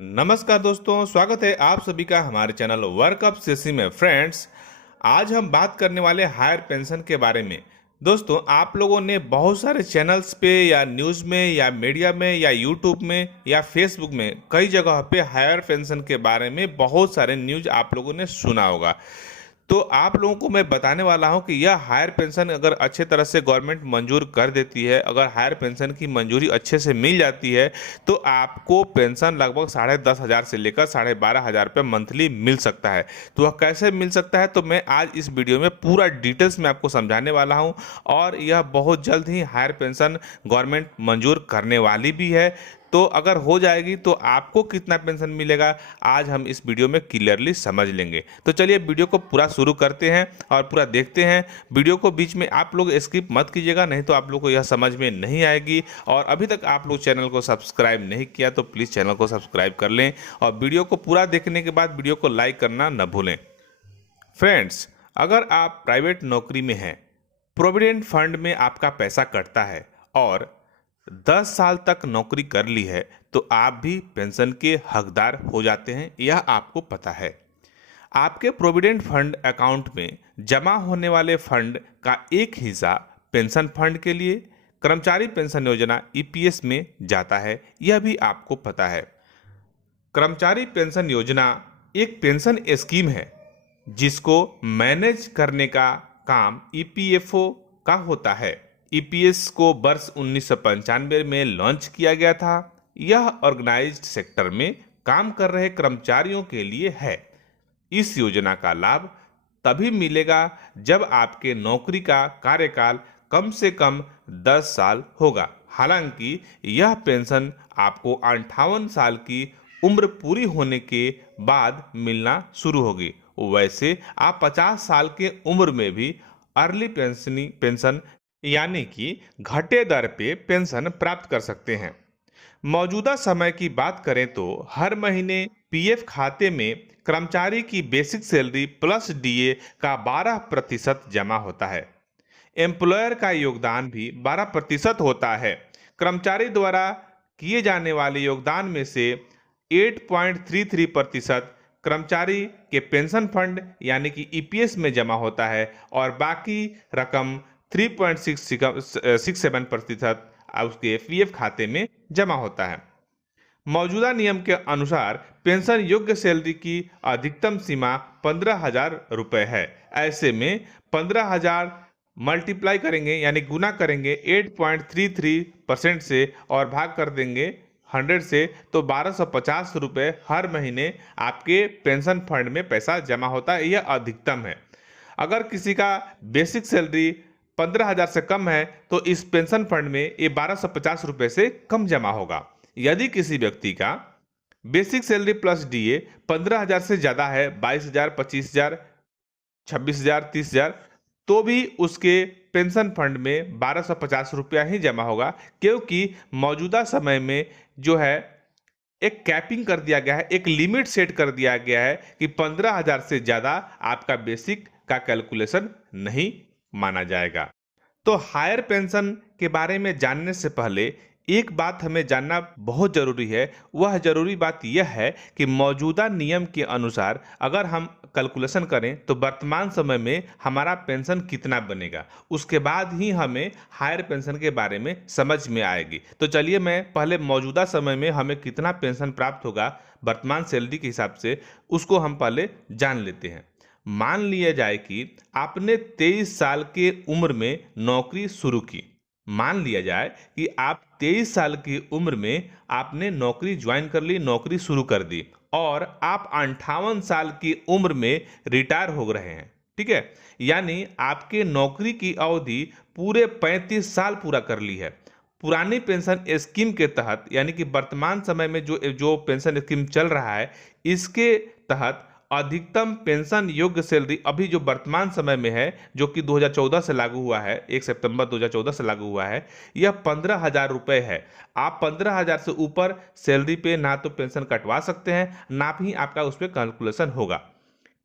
नमस्कार दोस्तों, स्वागत है आप सभी का हमारे चैनल वर्कअप सीसी में। फ्रेंड्स, आज हम बात करने वाले हायर पेंशन के बारे में। दोस्तों, आप लोगों ने बहुत सारे चैनल्स पे या न्यूज़ में या मीडिया में या यूट्यूब में या फेसबुक में कई जगह पे हायर पेंशन के बारे में बहुत सारे न्यूज़ आप लोगों ने सुना होगा। तो आप लोगों को मैं बताने वाला हूं कि यह हायर पेंशन अगर अच्छे तरह से गवर्नमेंट मंजूर कर देती है, अगर हायर पेंशन की मंजूरी अच्छे से मिल जाती है तो आपको पेंशन लगभग 10,500 से लेकर 12,500 रुपये मंथली मिल सकता है। तो वह कैसे मिल सकता है तो मैं आज इस वीडियो में पूरा डिटेल्स में आपको समझाने वाला हूं। और यह बहुत जल्द ही हायर पेंशन गवर्नमेंट मंजूर करने वाली भी है। तो अगर हो जाएगी तो आपको कितना पेंशन मिलेगा आज हम इस वीडियो में क्लियरली समझ लेंगे। तो चलिए वीडियो को पूरा शुरू करते हैं और पूरा देखते हैं। वीडियो को बीच में आप लोग स्किप मत कीजिएगा, नहीं तो आप लोग को यह समझ में नहीं आएगी। और अभी तक आप लोग चैनल को सब्सक्राइब नहीं किया तो प्लीज़ चैनल को सब्सक्राइब कर लें और वीडियो को पूरा देखने के बाद वीडियो को लाइक करना न भूलें। फ्रेंड्स, अगर आप प्राइवेट नौकरी में हैं, प्रोविडेंट फंड में आपका पैसा कटता है और 10 साल तक नौकरी कर ली है तो आप भी पेंशन के हकदार हो जाते हैं, यह आपको पता है। आपके प्रोविडेंट फंड अकाउंट में जमा होने वाले फंड का एक हिस्सा पेंशन फंड के लिए, कर्मचारी पेंशन योजना ईपीएस में जाता है, यह भी आपको पता है। कर्मचारी पेंशन योजना एक पेंशन स्कीम है जिसको मैनेज करने का काम ईपीएफओ का होता है। ईपीएस को वर्ष 1995 में लॉन्च किया गया था। यह ऑर्गेनाइज्ड सेक्टर में काम कर रहे कर्मचारियों के लिए है। इस योजना का लाभ तभी मिलेगा जब आपके नौकरी का कार्यकाल कम से कम 10 साल होगा। हालांकि यह पेंशन आपको 58 साल की उम्र पूरी होने के बाद मिलना शुरू होगी। वैसे आप 50 साल के उम्र में भी अर्ली पेंशन यानी कि घटे दर पे पेंशन प्राप्त कर सकते हैं। मौजूदा समय की बात करें तो हर महीने पीएफ खाते में कर्मचारी की बेसिक सैलरी प्लस डीए का 12% जमा होता है। एम्प्लॉयर का योगदान भी 12% होता है। कर्मचारी द्वारा किए जाने वाले योगदान में से 8.33% कर्मचारी के पेंशन फंड यानी कि ईपीएस में जमा होता है और बाकी रकम 3.67% उसके पीएफ खाते में जमा होता है। मौजूदा नियम के अनुसार पेंशन योग्य सैलरी की अधिकतम सीमा 15,000 रुपये है। ऐसे में 15,000 मल्टीप्लाई करेंगे यानी गुना करेंगे 8.33% से और भाग कर देंगे 100 से, तो 1250 रुपये हर महीने आपके पेंशन फंड में पैसा जमा होता है। यह अधिकतम है। अगर किसी का बेसिक सैलरी 15,000 से कम है तो इस पेंशन फंड में ये 1250 रुपये से कम जमा होगा। यदि किसी व्यक्ति का बेसिक सैलरी प्लस डीए 15,000 से ज़्यादा है, 22,000, 25,000, 26,000, 30,000, तो भी उसके पेंशन फंड में 1250 रुपया ही जमा होगा, क्योंकि मौजूदा समय में जो है एक कैपिंग कर दिया गया है, एक लिमिट सेट कर दिया गया है कि 15,000 से ज़्यादा आपका बेसिक का कैलकुलेशन नहीं माना जाएगा। तो हायर पेंशन के बारे में जानने से पहले एक बात हमें जानना बहुत जरूरी है। वह जरूरी बात यह है कि मौजूदा नियम के अनुसार अगर हम कैलकुलेशन करें तो वर्तमान समय में हमारा पेंशन कितना बनेगा, उसके बाद ही हमें हायर पेंशन के बारे में समझ में आएगी। तो चलिए मैं पहले मौजूदा समय में हमें कितना पेंशन प्राप्त होगा वर्तमान सैलरी के हिसाब से, उसको हम पहले जान लेते हैं। मान लिया जाए कि आपने 23 साल के उम्र में नौकरी शुरू की। मान लिया जाए कि आप 23 साल की उम्र में आपने नौकरी ज्वाइन कर ली, नौकरी शुरू कर दी और आप 58 साल की उम्र में रिटायर हो रहे हैं। ठीक है, यानी आपके नौकरी की अवधि पूरे 35 साल पूरा कर ली है। पुरानी पेंशन स्कीम के तहत यानी कि वर्तमान समय में जो पेंशन स्कीम चल रहा है, इसके तहत अधिकतम पेंशन योग्य सैलरी अभी जो वर्तमान समय में है, जो कि 2014 से लागू हुआ है, 1 सितंबर 2014 से लागू हुआ है, यह 15,000 रुपये है। आप 15,000 से ऊपर सैलरी पे ना तो पेंशन कटवा सकते हैं, ना ही आपका उस पर कैलकुलेशन होगा।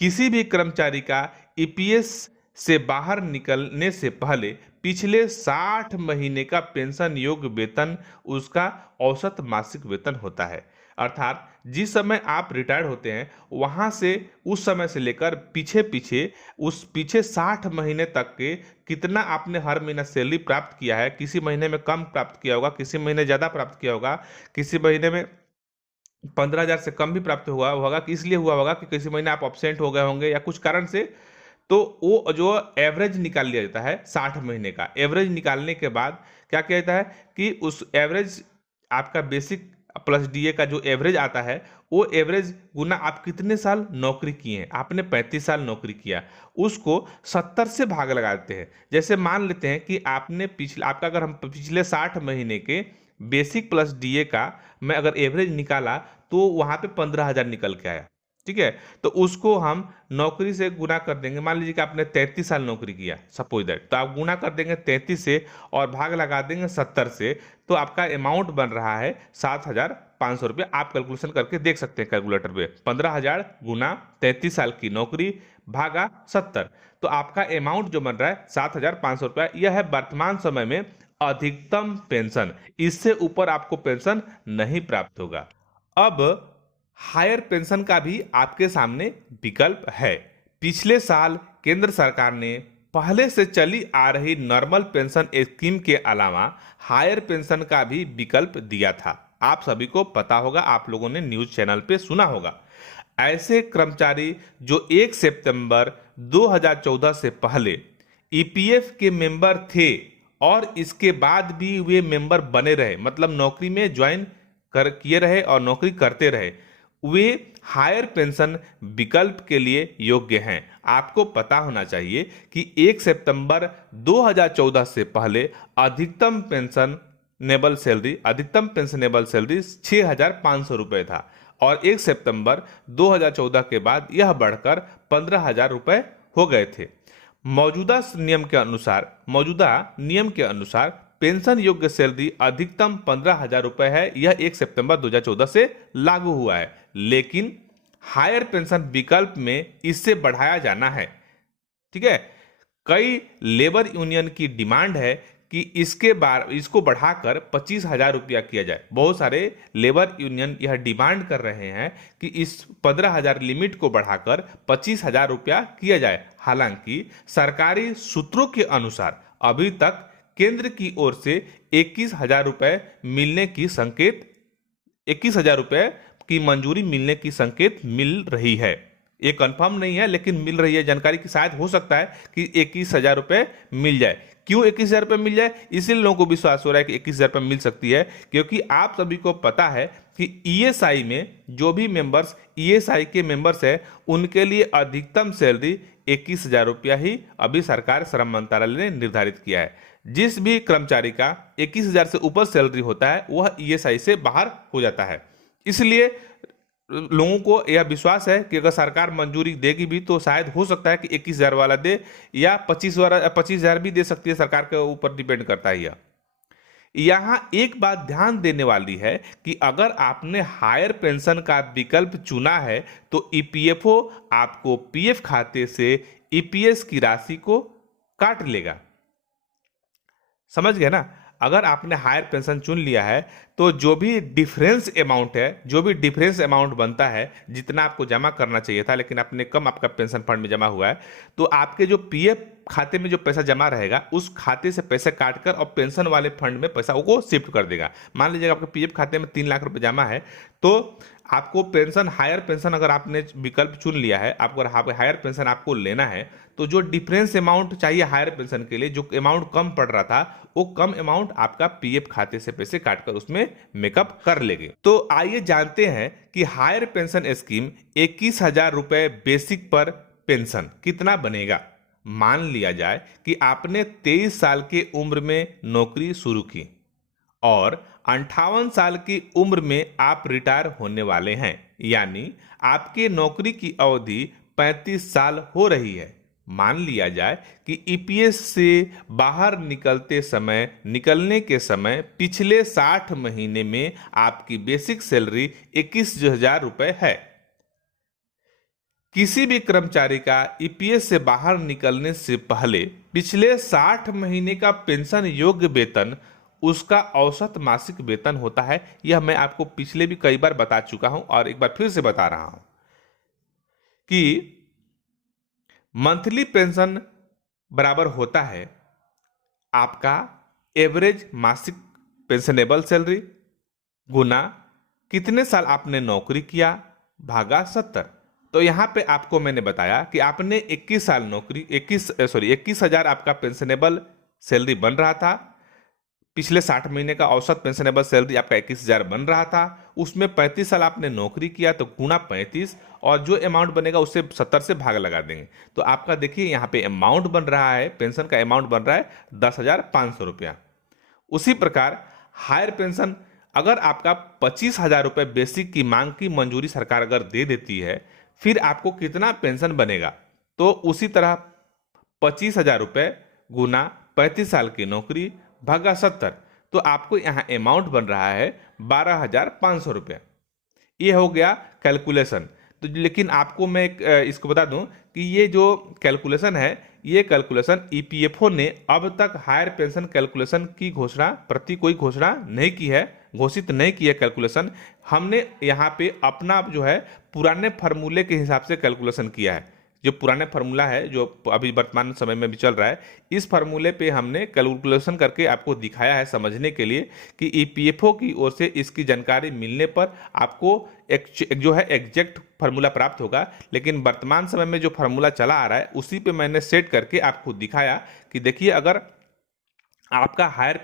किसी भी कर्मचारी का ईपीएस से बाहर निकलने से पहले पिछले 60 महीने का पेंशन योग्य वेतन उसका औसत मासिक वेतन होता है। अर्थात जिस समय आप रिटायर्ड होते हैं वहां से उस समय से लेकर पीछे पीछे उस पीछे 60 महीने तक के कितना आपने हर महीना सैलरी प्राप्त किया है, किसी महीने में कम प्राप्त किया होगा, किसी महीने ज़्यादा प्राप्त किया होगा, किसी महीने में 15,000 से कम भी प्राप्त हुआ होगा कि इसलिए हुआ होगा कि किसी महीने आप एब्सेंट हो गए होंगे या कुछ कारण से, तो वो जो एवरेज निकाल लिया जाता है 60 महीने का। एवरेज निकालने के बाद क्या किया जाता है कि उस एवरेज आपका बेसिक प्लस डीए का जो एवरेज आता है वो एवरेज गुना आप कितने साल नौकरी किए हैं। आपने 35 साल नौकरी किया, उसको 70 से भाग लगा देते हैं। जैसे मान लेते हैं कि आपने पिछले आपका अगर हम पिछले 60 महीने के बेसिक प्लस डीए का मैं अगर एवरेज निकाला तो वहां पे 15,000 निकल के आया। ठीक है, तो उसको हम नौकरी से गुना कर देंगे। मान लीजिए कि आपने 33 साल नौकरी किया, सपोज दैट, तो आप गुना कर देंगे 33 से और भाग लगा देंगे 70 से, तो आपका अमाउंट बन रहा है 7,500 रुपये। आप कैलकुलेशन करके देख सकते हैं कैलकुलेटर पे। 15,000 गुना 33 साल की नौकरी भागा 70, तो आपका अमाउंट जो बन रहा है 7,500 रुपया। यह है वर्तमान समय में अधिकतम पेंशन। इससे ऊपर आपको पेंशन नहीं प्राप्त होगा। अब हायर पेंशन का भी आपके सामने विकल्प है। पिछले साल केंद्र सरकार ने पहले से चली आ रही नॉर्मल पेंशन स्कीम के अलावा हायर पेंशन का भी विकल्प दिया था। आप सभी को पता होगा, आप लोगों ने न्यूज़ चैनल पे सुना होगा। ऐसे कर्मचारी जो 1 सितंबर 2014 से पहले ईपीएफ के मेंबर थे और इसके बाद भी वे मेंबर बने रहे, मतलब नौकरी में ज्वाइन कर किए रहे और नौकरी करते रहे, वे हायर पेंशन विकल्प के लिए योग्य हैं। आपको पता होना चाहिए कि 1 सितंबर 2014 से पहले अधिकतम पेंशनेबल सैलरी 6,500 रुपये था और 1 सितंबर 2014 के बाद यह बढ़कर 15,000 रुपये हो गए थे। मौजूदा नियम के अनुसार पेंशन योग्य सैलरी अधिकतम 15,000 रुपये है। यह 1 सितंबर 2014 से लागू हुआ है, लेकिन हायर पेंशन विकल्प में इससे बढ़ाया जाना है। ठीक है, कई लेबर यूनियन की डिमांड है कि इसको बढ़ाकर 25,000 रुपया किया जाए। बहुत सारे लेबर यूनियन यह डिमांड कर रहे हैं कि इस 15,000 लिमिट को बढ़ाकर 25,000 रुपया किया जाए। हालांकि सरकारी सूत्रों के अनुसार अभी तक केंद्र की ओर से 21,000 रुपये मिलने की संकेत 21,000 रुपये की मंजूरी मिलने की संकेत मिल रही है। ये कंफर्म नहीं है, लेकिन मिल रही है जानकारी की शायद हो सकता है कि 21,000 रुपये मिल जाए। क्यों 21,000 रुपये मिल जाए? इसलिए लोगों को विश्वास हो रहा है कि 21,000 रुपये मिल सकती है, क्योंकि आप सभी को पता है कि ईएसआई में जो भी मेंबर्स ईएसआई के मेंबर्स हैं उनके लिए अधिकतम सैलरी 21,000 रुपया ही अभी सरकार श्रम मंत्रालय ने निर्धारित किया है। जिस भी कर्मचारी का 21,000 से ऊपर सैलरी होता है वह ईएसआई से बाहर हो जाता है। इसलिए लोगों को यह विश्वास है कि अगर सरकार मंजूरी देगी भी तो शायद हो सकता है कि 21,000 वाला दे या 25,000 भी दे सकती है, सरकार के ऊपर डिपेंड करता है। यहां एक बात ध्यान देने वाली है कि अगर आपने हायर पेंशन का विकल्प चुना है तो ईपीएफओ आपको पीएफ खाते से ईपीएस की राशि को काट लेगा। समझ गए ना? अगर आपने हायर पेंशन चुन लिया है तो जो भी डिफरेंस अमाउंट बनता है, जितना आपको जमा करना चाहिए था लेकिन आपने कम आपका पेंशन फंड में जमा हुआ है, तो आपके जो पीएफ खाते में जो पैसा जमा रहेगा उस खाते से पैसे काटकर और पेंशन वाले फंड में पैसा को शिफ्ट कर देगा। मान लीजिए आपके पीएफ खाते में 3 लाख रुपए जमा है, तो आपको हायर पेंशन अगर आपने विकल्प चुन लिया है, आपको हायर पेंशन आपको लेना है, तो जो डिफरेंस अमाउंट चाहिए हायर पेंशन के लिए, जो अमाउंट कम पड़ रहा था, वो कम अमाउंट आपका पीएफ खाते से पैसे काटकर उसमें मेकअप कर लेंगे। तो आइए जानते हैं कि हायर पेंशन स्कीम 21,000 रुपए बेसिक पर पेंशन कितना बनेगा। मान लिया जाए कि आपने 23 साल की उम्र में नौकरी शुरू की और 58 साल की उम्र में आप रिटायर होने वाले हैं, यानी आपकी नौकरी की अवधि 35 साल हो रही है। मान लिया जाए कि ईपीएस से बाहर निकलने के समय पिछले 60 महीने में आपकी बेसिक सैलरी 21,000 रुपये है। किसी भी कर्मचारी का ईपीएस से बाहर निकलने से पहले पिछले 60 महीने का पेंशन योग्य वेतन उसका औसत मासिक वेतन होता है। यह मैं आपको पिछले भी कई बार बता चुका हूं और एक बार फिर से बता रहा हूं कि मंथली पेंशन बराबर होता है आपका एवरेज मासिक पेंशनेबल सैलरी गुना कितने साल आपने नौकरी किया भागा 70। तो यहां पे आपको मैंने बताया कि आपने 21 साल नौकरी 21,000 आपका पेंशनेबल सैलरी बन रहा था। पिछले 60 महीने का औसत पेंशनेबल सैलरी आपका 21,000 बन रहा था। उसमें 35 साल आपने नौकरी किया तो गुना 35 और जो अमाउंट बनेगा उससे 70 से भाग लगा देंगे। तो आपका देखिए यहाँ पे अमाउंट बन रहा है, पेंशन का अमाउंट बन रहा है 10,500 रुपया। उसी प्रकार हायर पेंशन अगर आपका 25,000 रुपये बेसिक की मांग की मंजूरी सरकार अगर दे देती है, फिर आपको कितना पेंशन बनेगा? तो उसी तरह 25,000 रुपये गुना 35 साल की नौकरी भागा 70, तो आपको यहाँ अमाउंट बन रहा है 12,500 रुपये। ये हो गया कैलकुलेशन। तो लेकिन आपको मैं इसको बता दूं कि ये जो कैलकुलेशन है, ये कैलकुलेशन ईपीएफओ ने अब तक हायर पेंशन कैलकुलेशन की घोषणा प्रति कोई घोषणा नहीं की है, घोषित नहीं की है कैलकुलेशन। हमने यहाँ पे अपना जो है पुराने फार्मूले के हिसाब से कैलकुलेशन किया है। जो पुराने फार्मूला है जो अभी वर्तमान समय में भी चल रहा है, इस फार्मूले पे हमने कैलकुलेशन करके आपको दिखाया है समझने के लिए कि ईपीएफओ की ओर से इसकी जानकारी मिलने पर आपको एक जो है एग्जैक्ट फार्मूला प्राप्त होगा। लेकिन वर्तमान समय में जो फार्मूला चला आ रहा है उसी पे मैंने सेट करके आपको दिखाया कि देखिए अगर आपका हायर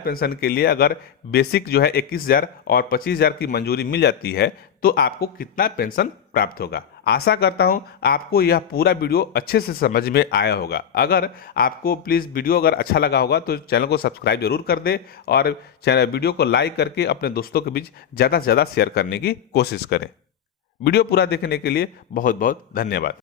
पेंशन के लिए अगर बेसिक जो है 21,000 और 25,000 की मंजूरी मिल जाती है तो आपको कितना पेंशन प्राप्त होगा। आशा करता हूं आपको यह पूरा वीडियो अच्छे से समझ में आया होगा। अगर आपको प्लीज़ वीडियो अगर अच्छा लगा होगा तो चैनल को सब्सक्राइब जरूर कर दे और वीडियो को लाइक करके अपने दोस्तों के बीच ज़्यादा से ज़्यादा शेयर करने की कोशिश करें। वीडियो पूरा देखने के लिए बहुत बहुत धन्यवाद।